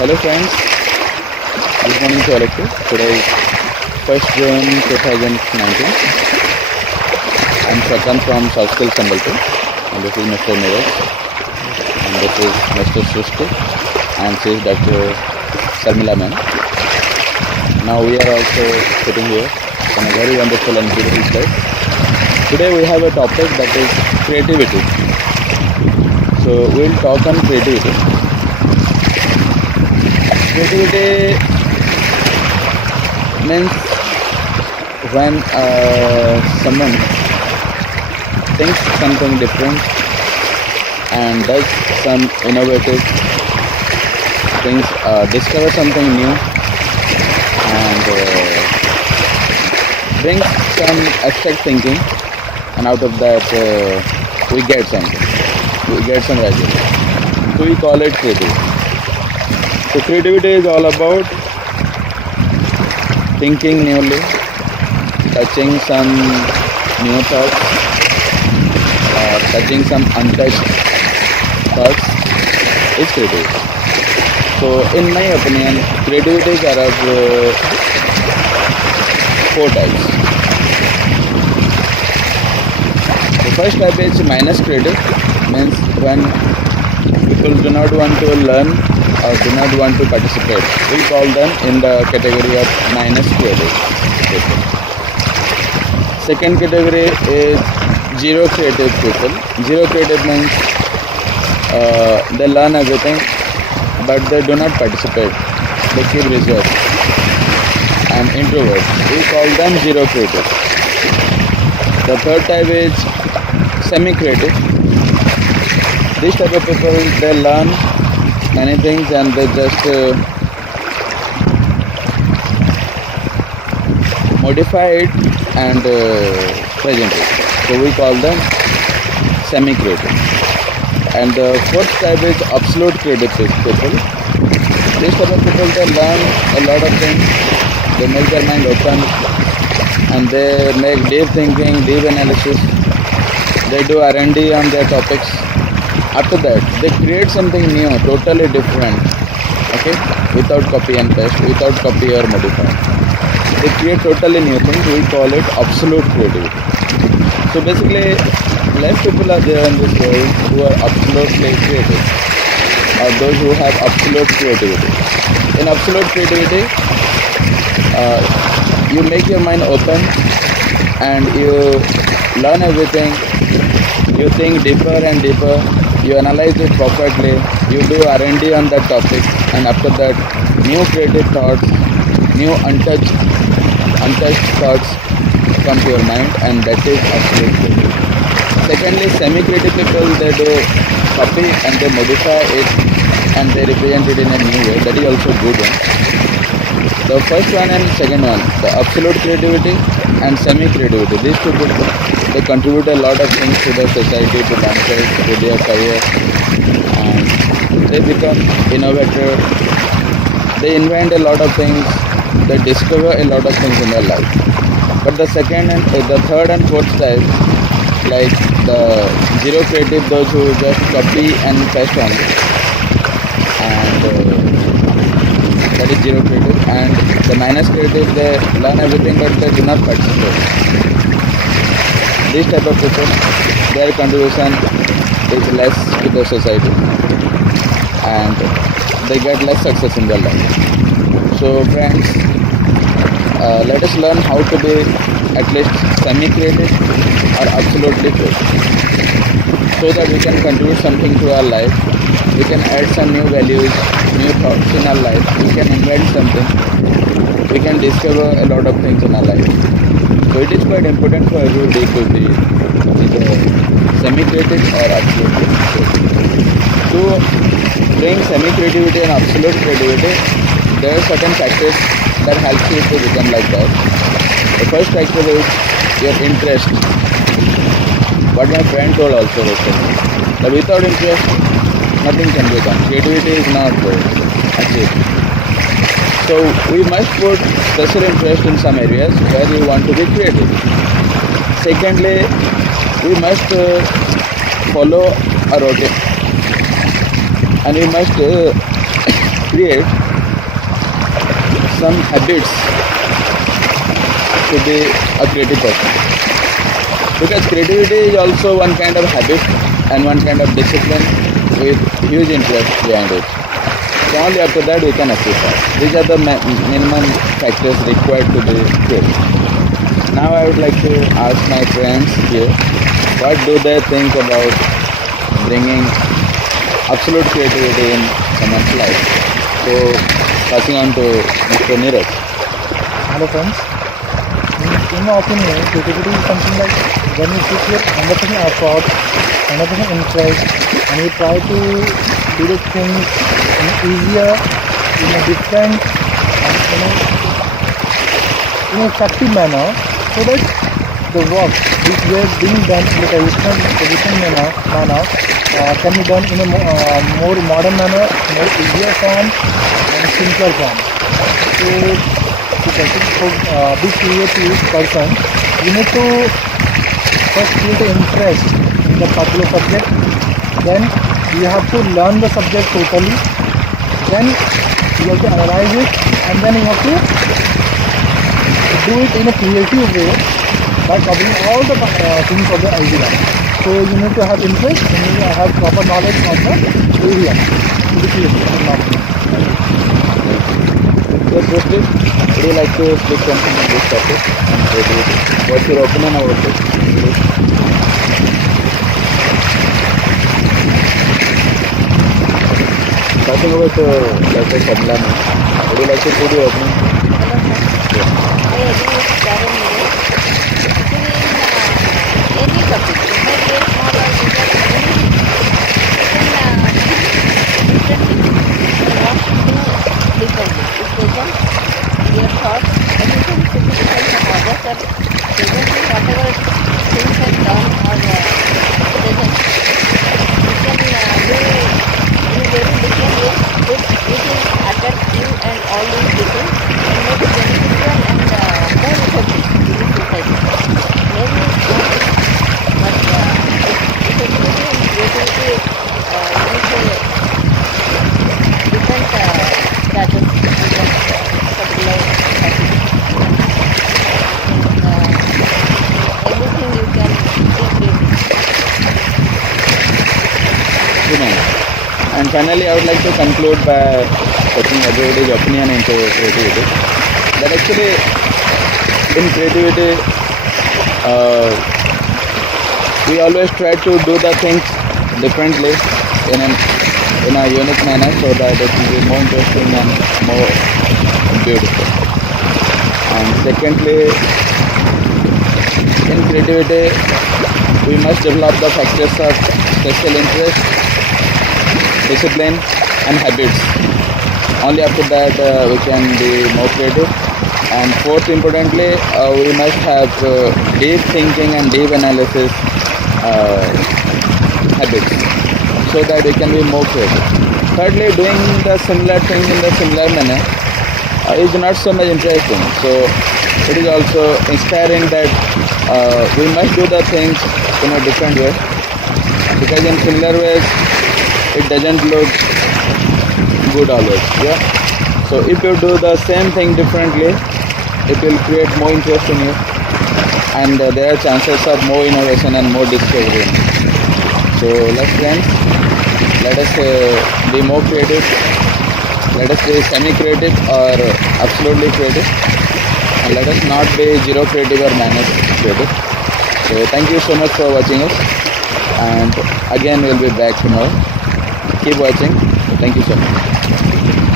Hello friends, good morning to all of you. Today is 1st June 2019. I'm Swakant from Psychological Counselling, and this is Mr. Neeraj, and this is Mr. Srishti, and she is Dr. Sharmila ma'am. Now we are also sitting here on a very wonderful and beautiful place. Today we have a topic that is creativity. So we'll talk on creativity. Creativity means when someone thinks something different and does some innovative things, discover something new and brings some abstract thinking, and out of that we get something, we get some result. So we call it creativity. So creativity is all about thinking newly, touching some new thoughts, touching some untouched thoughts is creativity. So in my opinion, creativity are of 4 types. The first type is minus creative, means when people do not want to learn or do not want to participate. We call them in the category of minus creative people. Second category is zero creative people. Zero creative means they learn everything but they do not participate. They keep reserved and introvert. We call them zero creative. The third type is semi-creative. This type of people, they learn many things and they just modify it and present it. So we call them semi-creative. And the fourth type is absolute creative people. This type of people, they learn a lot of things. They make their mind open and they make deep thinking, deep analysis. They do R&D on their topics. After that, they create something new, totally different, okay, without copy and paste, without copy or modify. They create totally new things. We call it absolute creativity. So basically, less people are there in this world who are absolutely creative, or those who have absolute creativity. In absolute creativity, you make your mind open and you learn everything. You think deeper and deeper. You analyze it perfectly, you do R&D on that topic, and after that, new creative thoughts, new untouched thoughts come to your mind, and that is absolute creativity. Secondly, semi-creative people, they do copy and they modify it and they represent it in a new way. That is also good one. The first one and second one, the absolute creativity and semi-creativity, these two people, they contribute a lot of things to the society, to themselves, to their career, and they become innovative. They invent a lot of things. They discover a lot of things in their life. But the second and the third and fourth type, like the zero creative, those who just copy and paste only, and that is zero creative. And the minus creative, they learn everything but they do not participate. This type of people, their contribution is less to the society and they get less success in their life. So friends, let us learn how to be at least semi-creative or absolutely creative, so that we can contribute something to our life. We can add some new values, new thoughts in our life. We can invent something. We can discover a lot of things in our life. So it is quite important for everybody to be either semi-creative or absolutely creative. To bring semi-creativity and absolute creativity, there are certain factors that help you to become like that. The first factor is your interest. What my friend told also recently, that without interest, nothing can be done. Creativity is not achieved. So we must put special interest in some areas where we want to be creative. Secondly, we must follow a routine and we must create some habits to be a creative person. Because creativity is also one kind of habit and one kind of discipline with huge interest behind it. So only after that we can achieve that. These are the minimum factors required to be creative. Now I would like to ask my friends here, what do they think about bringing absolute creativity in someone's life? So passing on to Mr. Neeraj. Hello friends. In my opinion, creativity is something like when you put your 100% effort, 100% interest, and you try to do the things in easier, in a different, and in a effective manner, so that the work which we are being done in the traditional manner can be done in a more modern manner, more easier form, and simpler form. So be creative person, you need to first create an interest in the particular subject, then you have to learn the subject totally, then you have to analyze it, and then you have to do it in a creative way by covering all the things of the idea. So you need to have interest and you need to have proper knowledge of the area to be creative. Yes, Rusty, would you like to speak something on this topic and creativity? What's your opinion about this? Talking about like a Shabla, would you like to put your opinion? Yes. I agree with Karen here. Actually, in any topic, whether it is small or bigger, anything, you can differently and what to do differently. It doesn't, your thoughts, everything should be different from others, or presently whatever things have done or present, you can do in a very different way, which will attract you and all those people and make it beneficial and more effective to the society. Maybe it's not big, but effectivity and creativity use a different status, different particular topic. Everything you can be creative. And finally, I would like to conclude by taking everybody's opinion into creativity. That actually, in creativity, we always try to do the things differently in a unique manner so that it will be more interesting and more beautiful. And secondly, in creativity, we must develop the factors of special interest, discipline and habits. Only after that we can be more creative. And fourth, importantly, we must have deep thinking and deep analysis habits so that we can be more creative. Thirdly, doing the similar thing in the similar manner is not so much interesting. So it is also inspiring that we must do the things in a different way, because in similar ways it doesn't look good always. Yeah. So if you do the same thing differently, it will create more interest in you, and there are chances of more innovation and more discovery. So let's friends, let us be more creative. Let us be semi-creative or absolutely creative, and let us not be zero creative or minus creative. So thank you so much for watching us, and again we'll be back tomorrow. Keep watching. Thank you so much.